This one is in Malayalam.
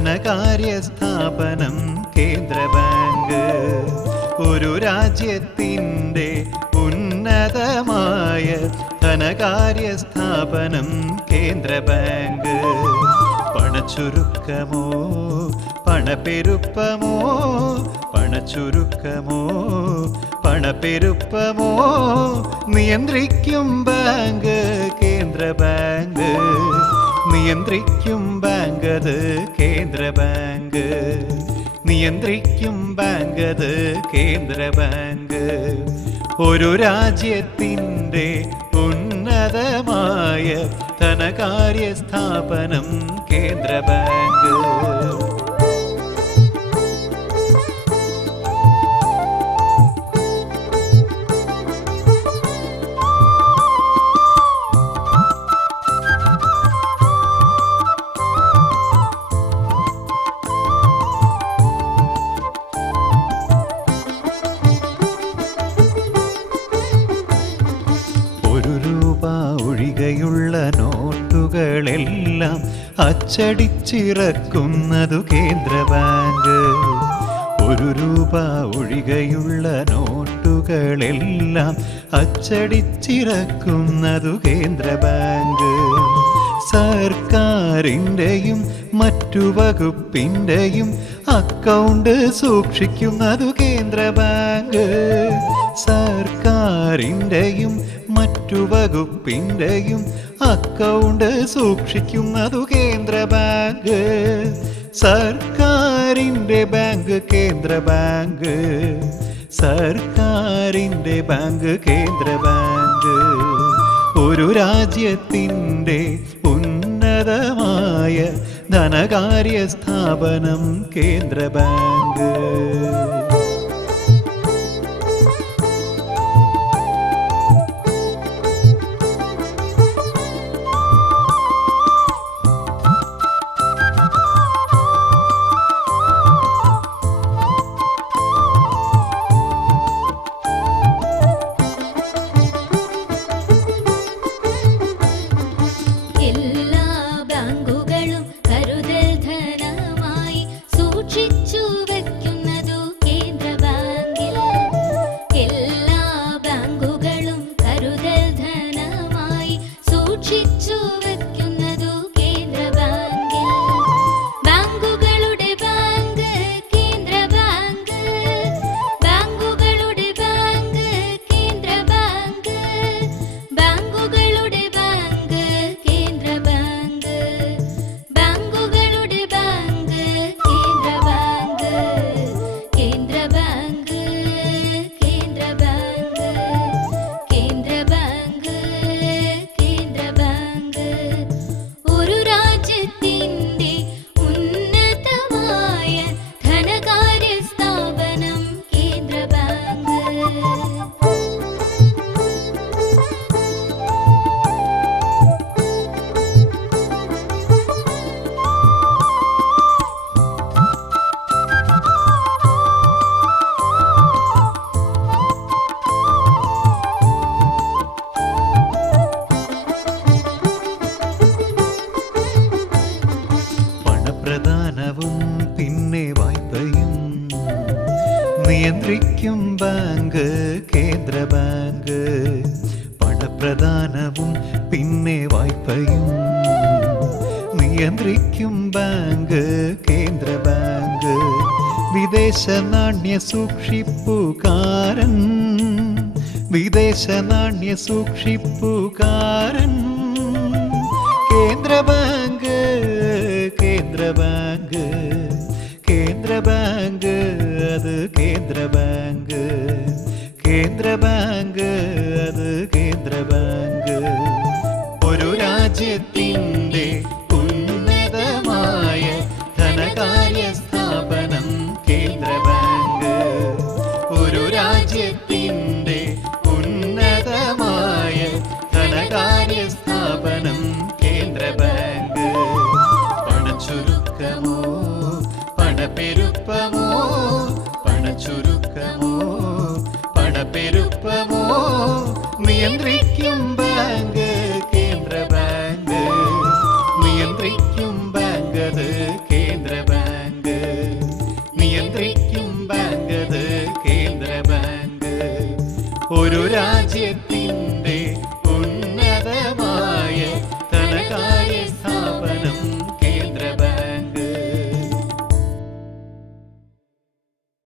ധനകാര്യ സ്ഥാപനം കേന്ദ്ര ബാങ്ക്. ഒരു രാജ്യത്തിൻ്റെ ഉന്നതമായ ധനകാര്യ സ്ഥാപനം കേന്ദ്ര ബാങ്ക്. പണച്ചുരുക്കമോ പണപ്പെരുപ്പമോ, പണച്ചുരുക്കമോ പണപ്പെരുപ്പമോ നിയന്ത്രിക്കും ബാങ്ക് കേന്ദ്ര ബാങ്ക്. നിയന്ത്രിക്കും ബാങ്ക് അത് കേന്ദ്ര ബാങ്ക്. നിയന്ത്രിക്കും ബാങ്ക് അത് കേന്ദ്ര ബാങ്ക്. ഒരു രാജ്യത്തിൻ്റെ ഉന്നതമായ ധനകാര്യ സ്ഥാപനം കേന്ദ്ര ബാങ്ക്. ഒഴികെയുള്ള നോട്ടുകളെല്ലാം അച്ചടിച്ചിറക്കുന്നതു കേന്ദ്ര ബാങ്ക്. 1 രൂപ ഒഴികെയുള്ള നോട്ടുകളെല്ലാം അച്ചടിച്ചിറക്കുന്നതു കേന്ദ്ര ബാങ്ക്. സർക്കാരിൻ്റെയും മറ്റു വകുപ്പിൻ്റെയും അക്കൗണ്ട് സൂക്ഷിക്കുന്നതു കേന്ദ്ര ബാങ്ക്. സർക്കാരിൻ്റെയും മറ്റു വകുപ്പിൻ്റെയും അക്കൗണ്ട് സൂക്ഷിക്കുന്നതു കേന്ദ്ര ബാങ്ക്. സർക്കാരിൻ്റെ ബാങ്ക് കേന്ദ്ര ബാങ്ക്. സർക്കാരിൻ്റെ ബാങ്ക് കേന്ദ്ര ബാങ്ക്. ഒരു രാജ്യത്തിൻ്റെ ഉന്നതമായ ധനകാര്യ സ്ഥാപനം കേന്ദ്ര ബാങ്ക്. പിന്നെ വായ്പയും നിയന്ത്രിക്കും ബാങ്ക് കേന്ദ്ര ബാങ്ക്. പണപ്രദാനവും പിന്നെ വായ്പയും നിയന്ത്രിക്കും ബാങ്ക് കേന്ദ്ര ബാങ്ക്. വിദേശ നാണ്യ സൂക്ഷിപ്പുകാരൻ, വിദേശ നാണ്യ സൂക്ഷിപ്പുകാരൻ കേന്ദ്ര ബാങ്ക്. കേന്ദ്ര ബാങ്ക് കേന്ദ്ര ബാങ്ക് അത് കേന്ദ്ര ബാങ്ക്. കേന്ദ്ര ബാങ്ക് അത് കേന്ദ്ര ബാങ്ക്. ഒരു രാജ്യത്തിൻ്റെ ഉന്നതമായ ധനകാര്യ സ്ഥാപനം കേന്ദ്ര ബാങ്ക്. ഒരു രാജ്യത്തിൻ്റെ ഉന്നതമായ ധനകാര്യ സ്ഥാപനം കേന്ദ്ര ബാങ്ക്. പണച്ചുരുക്കമോ പണപ്പെരുപ്പമോ, പണച്ചുരുക്കമോ പണപ്പെരുപ്പമോ നിയന്ത്രിക്കും ബാങ്ക് കേന്ദ്ര ബാങ്ക്. നിയന്ത്രിക്കും ബാങ്ക് അത് കേന്ദ്ര